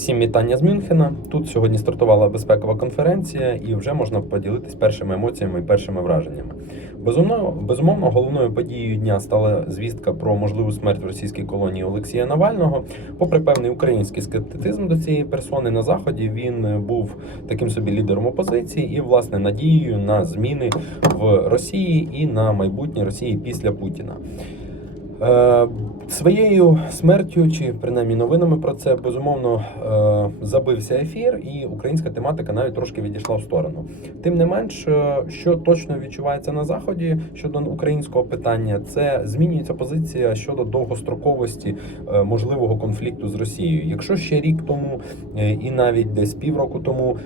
Всім вітання з Мюнхена. Тут сьогодні стартувала безпекова конференція, і вже можна поділитись першими емоціями і першими враженнями. Безумовно, безумовно, головною подією дня стала звістка про можливу смерть в російській колонії Олексія Навального. Попри певний український скептицизм до цієї персони на заході, він був таким собі лідером опозиції і, власне, надією на зміни в Росії і на майбутнє Росії після Путіна. Е, Своєю смертю, чи принаймні новинами про це безумовно е, забився ефір, і українська тематика навіть трошки відійшла в сторону. Тим не менш, е, що точно відчувається на заході щодо українського питання, це змінюється позиція щодо довгостроковості можливого конфлікту з Росією. Якщо ще рік тому і навіть десь півроку тому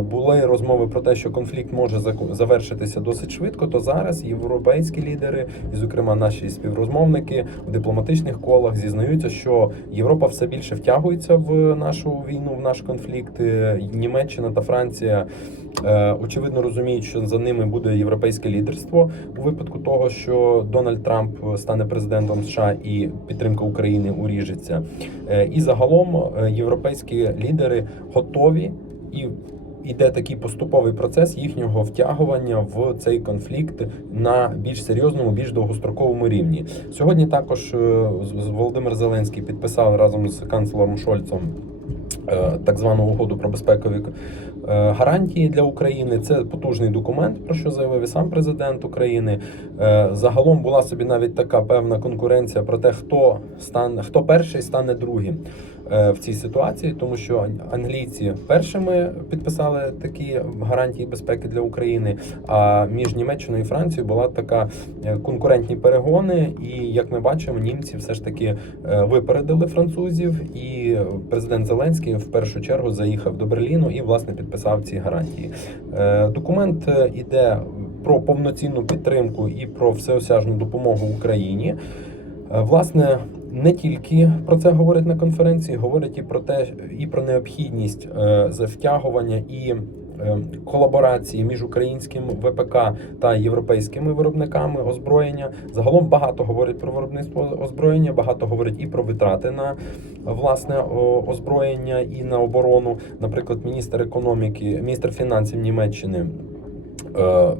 були розмови про те, що конфлікт може завершитися досить швидко, то зараз європейські лідери, і зокрема наші співрозмовники в дипломатичних колах зізнаються, що Європа все більше втягується в нашу війну, в наш конфлікт. Німеччина та Франція е, очевидно розуміють, що за ними буде європейське лідерство у випадку того, що Дональд Трамп стане президентом США і підтримка України уріжеться. Е, І загалом е, європейські лідери готові і. Іде такий поступовий процес їхнього втягування в цей конфлікт на більш серйозному, більш довгостроковому рівні. Сьогодні також е, Володимир Зеленський підписав разом з канцлером Шольцом так звану угоду про безпекові е, гарантії для України. Це потужний документ, про що заявив і сам президент України. Е, Загалом була собі навіть така певна конкуренція про те, хто стане хто перший стане другим е, в цій ситуації, тому що англійці першими підписали такі гарантії безпеки для України. А між Німеччиною і Францією була така е, конкурентні перегони. І як ми бачимо, німці все ж таки е, випередили французів, і президент Зеленський в першу чергу заїхав до Берліну і власне підписав ці гарантії. Е, Документ е, іде про повноцінну підтримку і про всеосяжну допомогу Україні. Е, Власне, не тільки про це говорять на конференції, говорять і про те, і про необхідність втягування і колаборації між українським ВПК та європейськими виробниками озброєння. Загалом багато говорять про виробництво озброєння, багато говорять і про витрати на власне озброєння і на оборону. Наприклад, міністр економіки, міністр фінансів Німеччини. Е,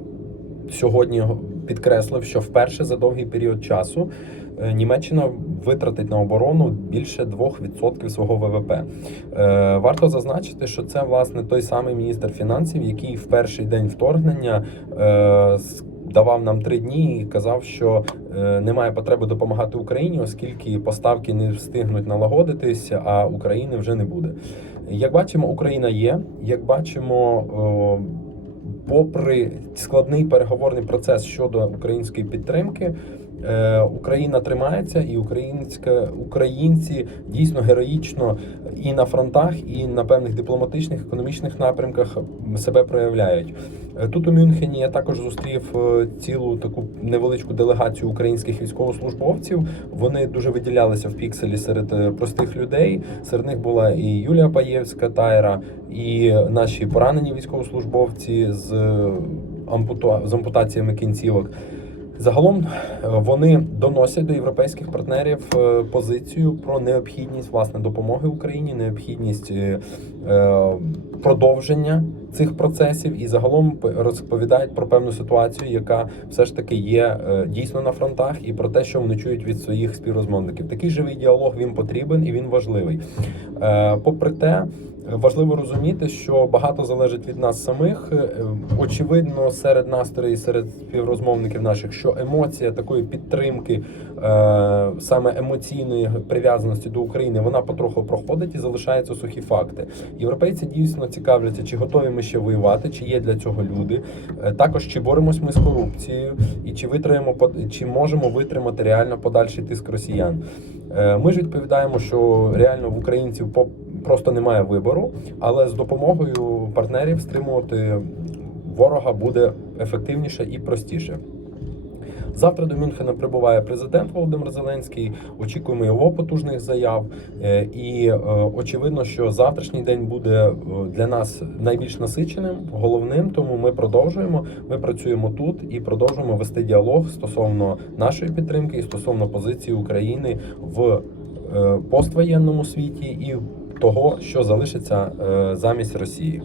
Сьогодні підкреслив, що вперше за довгий період часу е, Німеччина витратить на оборону більше 2% свого ВВП. Е, Варто зазначити, що це власне той самий міністр фінансів, який в перший день вторгнення е, давав нам три дні і казав, що е, немає потреби допомагати Україні, оскільки поставки не встигнуть налагодитись, а України вже не буде. Як бачимо, Україна є. Як бачимо, попри складний переговорний процес щодо української підтримки. е, Україна тримається, і українська українці дійсно героїчно і на фронтах, і на певних дипломатичних економічних напрямках себе проявляють. Е, Тут у Мюнхені я також зустрів е, цілу таку невеличку делегацію українських військовослужбовців. Вони дуже виділялися в пікселі серед е, простих людей. Серед них була і Юлія Паєвська, Тайра, і наші поранені військовослужбовці з ампута- з ампутаціями кінцівок. Загалом вони доносять до європейських партнерів позицію про необхідність власне допомоги Україні, необхідність продовження цих процесів, і загалом розповідають про певну ситуацію, яка все ж таки є е, дійсно на фронтах, і про те, що вони чують від своїх співрозмовників. Такий живий діалог він потрібен і він важливий. Е, Попри те. Важливо розуміти, що багато залежить від нас самих. Е, Очевидно, серед настрої, серед співрозмовників наших, що емоція такої підтримки, саме емоційної прив'язаності до України, вона потроху проходить і залишаються сухі факти. Європейці дійсно цікавляться, чи готові ми ще воювати, чи є для цього люди. Е, Також чи боремось ми з корупцією, і чи витримаємо чи можемо витримати реально подальший тиск росіян. Е, Ми ж відповідаємо, що реально в українців просто немає вибору, але з допомогою партнерів стримувати ворога буде ефективніше і простіше. Завтра до Мюнхена прибуває президент Володимир Зеленський. Очікуємо його потужних заяв. Е, І е, очевидно, що завтрашній день буде е, для нас найбільш насиченим, головним. Тому ми продовжуємо. Ми працюємо тут і продовжуємо вести діалог стосовно нашої підтримки і стосовно позиції України в поствоєнному світі і того, що залишиться замість Росії.